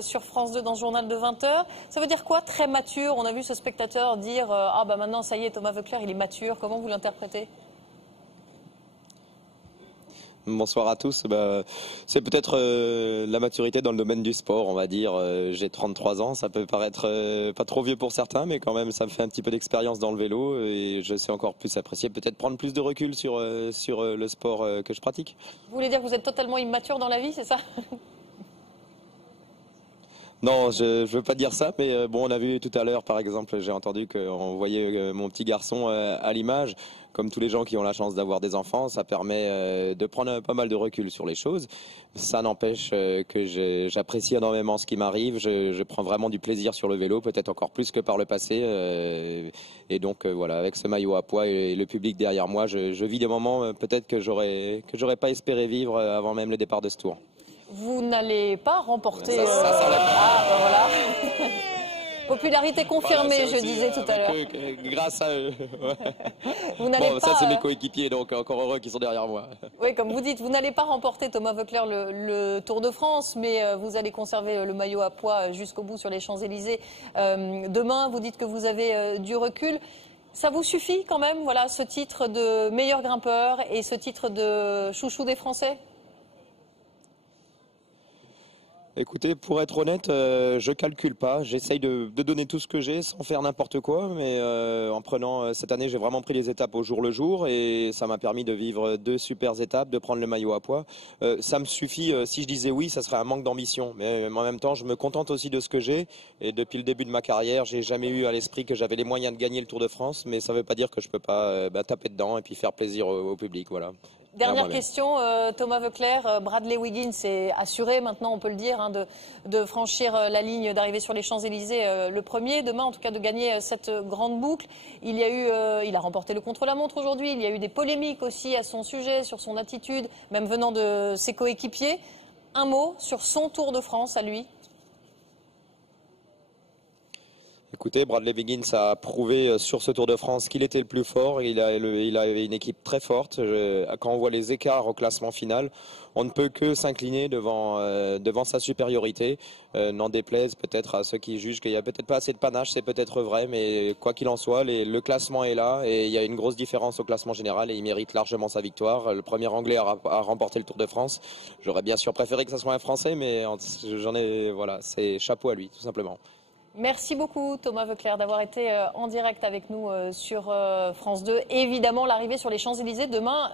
Sur France 2 dans ce journal de 20 h. Ça veut dire quoi, très mature? On a vu ce spectateur dire ah bah maintenant ça y est, Thomas Voeckler il est mature. Comment vous l'interprétez? Bonsoir à tous. C'est peut-être la maturité dans le domaine du sport, on va dire. J'ai 33 ans, ça peut paraître pas trop vieux pour certains, mais quand même ça me fait un petit peu d'expérience dans le vélo et je sais encore plus apprécier, peut-être prendre plus de recul sur le sport que je pratique. Vous voulez dire que vous êtes totalement immature dans la vie, c'est ça? Non, je veux pas dire ça, mais bon, on a vu tout à l'heure, par exemple, j'ai entendu qu'on voyait mon petit garçon à l'image. Comme tous les gens qui ont la chance d'avoir des enfants, ça permet de prendre pas mal de recul sur les choses. Ça n'empêche que j'apprécie énormément ce qui m'arrive. Je prends vraiment du plaisir sur le vélo, peut-être encore plus que par le passé. Et donc voilà, avec ce maillot à pois et le public derrière moi, je vis des moments peut-être que j'aurais pas espéré vivre avant même le départ de ce tour. Vous n'allez pas remporter... voilà. Popularité confirmée, je disais tout à l'heure. Grâce à eux. Vous n'allez pas... Ça, c'est mes coéquipiers, donc encore heureux qu'ils sont derrière moi. Oui, comme vous dites, vous n'allez pas remporter, Thomas Voeckler, le Tour de France, mais vous allez conserver le maillot à pois jusqu'au bout sur les Champs-Élysées. Demain, vous dites que vous avez du recul. Ça vous suffit quand même, voilà, ce titre de meilleur grimpeur et ce titre de chouchou des Français? Écoutez, pour être honnête, je calcule pas. J'essaye de donner tout ce que j'ai sans faire n'importe quoi. Mais en prenant cette année, j'ai vraiment pris les étapes au jour le jour et ça m'a permis de vivre 2 super étapes, de prendre le maillot à pois. Ça me suffit. Si je disais oui, ça serait un manque d'ambition. Mais en même temps, je me contente aussi de ce que j'ai. Et depuis le début de ma carrière, j'ai jamais eu à l'esprit que j'avais les moyens de gagner le Tour de France. Mais ça ne veut pas dire que je peux pas taper dedans et puis faire plaisir au public. Voilà. Dernière question, Thomas Voeckler, Bradley Wiggins est assuré maintenant, on peut le dire, hein, de franchir la ligne, d'arriver sur les Champs-Élysées le premier, demain en tout cas de gagner cette grande boucle. Il a remporté le contre-la-montre aujourd'hui, il y a eu des polémiques aussi à son sujet, sur son attitude, même venant de ses coéquipiers. Un mot sur son Tour de France à lui? Écoutez, Bradley Wiggins a prouvé sur ce Tour de France qu'il était le plus fort. Il a une équipe très forte. Quand on voit les écarts au classement final, on ne peut que s'incliner devant sa supériorité. N'en déplaise peut-être à ceux qui jugent qu'il n'y a peut-être pas assez de panache, c'est peut-être vrai, mais quoi qu'il en soit, le classement est là et il y a une grosse différence au classement général et il mérite largement sa victoire. Le premier Anglais à remporter le Tour de France. J'aurais bien sûr préféré que ce soit un Français, mais voilà, c'est chapeau à lui, tout simplement. Merci beaucoup Thomas Voeckler d'avoir été en direct avec nous sur France 2. Et évidemment, l'arrivée sur les Champs-Élysées demain.